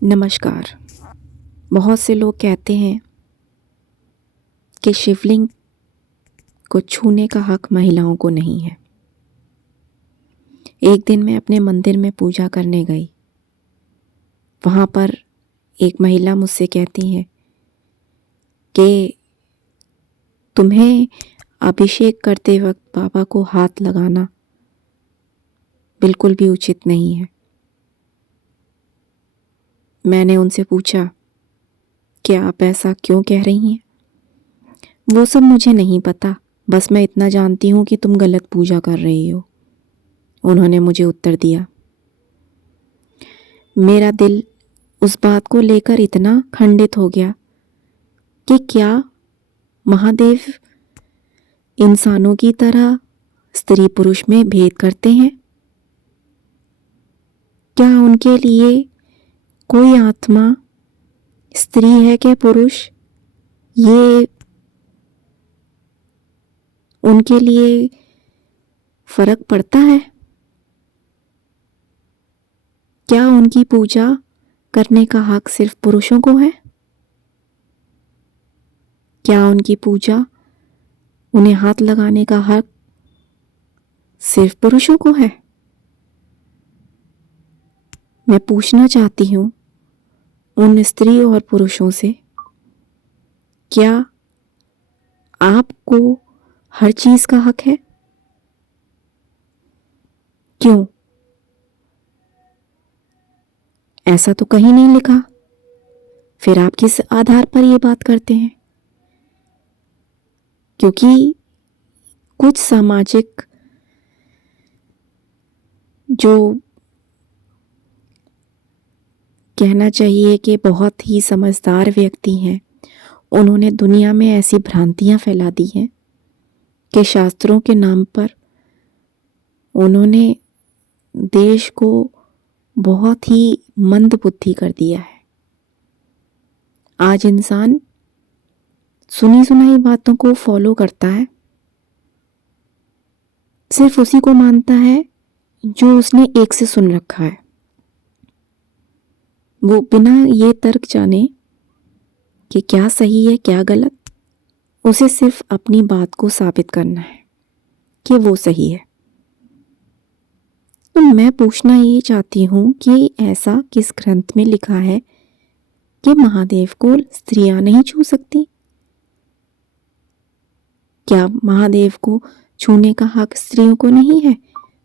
नमस्कार। बहुत से लोग कहते हैं कि शिवलिंग को छूने का हक महिलाओं को नहीं है। एक दिन मैं अपने मंदिर में पूजा करने गई। वहाँ पर एक महिला मुझसे कहती है कि तुम्हें अभिषेक करते वक्त बाबा को हाथ लगाना बिल्कुल भी उचित नहीं है। मैंने उनसे पूछा कि आप ऐसा क्यों कह रही हैं? वो सब मुझे नहीं पता, बस मैं इतना जानती हूँ कि तुम गलत पूजा कर रही हो। उन्होंने मुझे उत्तर दिया। मेरा दिल उस बात को लेकर इतना खंडित हो गया कि क्या महादेव इंसानों की तरह स्त्री पुरुष में भेद करते हैं? क्या उनके लिए कोई आत्मा स्त्री है कि पुरुष, ये उनके लिए फर्क पड़ता है? क्या उनकी पूजा करने का हक सिर्फ पुरुषों को है? क्या उनकी पूजा, उन्हें हाथ लगाने का हक सिर्फ पुरुषों को है? मैं पूछना चाहती हूँ उन स्त्री और पुरुषों से, क्या आपको हर चीज का हक है? क्यों? ऐसा तो कहीं नहीं लिखा। फिर आप किस आधार पर ये बात करते हैं? क्योंकि कुछ सामाजिक जो कहना चाहिए कि बहुत ही समझदार व्यक्ति हैं, उन्होंने दुनिया में ऐसी भ्रांतियां फैला दी हैं कि शास्त्रों के नाम पर उन्होंने देश को बहुत ही मंद बुद्धि कर दिया है। आज इंसान सुनी सुनाई बातों को फॉलो करता है, सिर्फ उसी को मानता है जो उसने एक से सुन रखा है। वो बिना ये तर्क जाने कि क्या सही है क्या गलत, उसे सिर्फ अपनी बात को साबित करना है कि वो सही है। तो मैं पूछना ये चाहती हूँ कि ऐसा किस ग्रंथ में लिखा है कि महादेव को स्त्रियां नहीं छू सकती? क्या महादेव को छूने का हक स्त्रियों को नहीं है?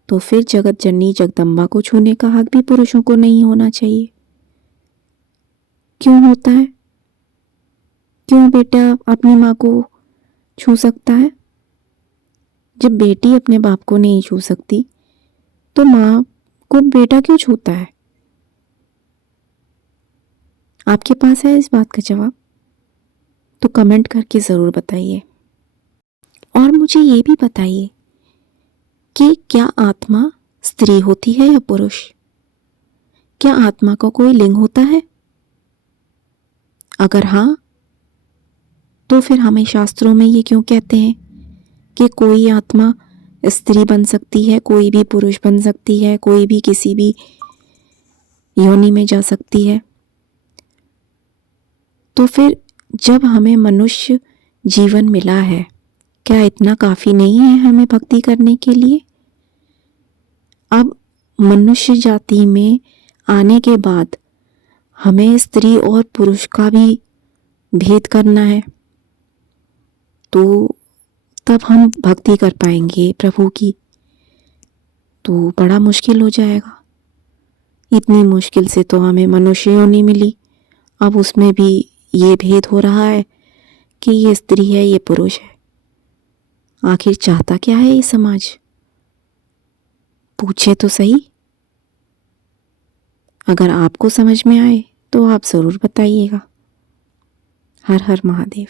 तो फिर जगत जननी जगदम्बा को छूने का हक भी पुरुषों को नहीं होना चाहिए। क्यों होता है? क्यों बेटा अपनी माँ को छू सकता है? जब बेटी अपने बाप को नहीं छू सकती तो माँ को बेटा क्यों छूता है? आपके पास है इस बात का जवाब? तो कमेंट करके ज़रूर बताइए। और मुझे ये भी बताइए कि क्या आत्मा स्त्री होती है या पुरुष? क्या आत्मा का कोई लिंग होता है? अगर हाँ, तो फिर हमें शास्त्रों में ये क्यों कहते हैं कि कोई आत्मा स्त्री बन सकती है, कोई भी पुरुष बन सकती है, कोई भी किसी भी योनि में जा सकती है? तो फिर जब हमें मनुष्य जीवन मिला है, क्या इतना काफ़ी नहीं है हमें भक्ति करने के लिए? अब मनुष्य जाति में आने के बाद हमें स्त्री और पुरुष का भी भेद करना है, तो तब हम भक्ति कर पाएंगे प्रभु की? तो बड़ा मुश्किल हो जाएगा। इतनी मुश्किल से तो हमें मनुष्य योनि मिली, अब उसमें भी ये भेद हो रहा है कि ये स्त्री है ये पुरुष है। आखिर चाहता क्या है ये समाज? पूछे तो सही। अगर आपको समझ में आए तो आप ज़रूर बताइएगा। हर हर महादेव।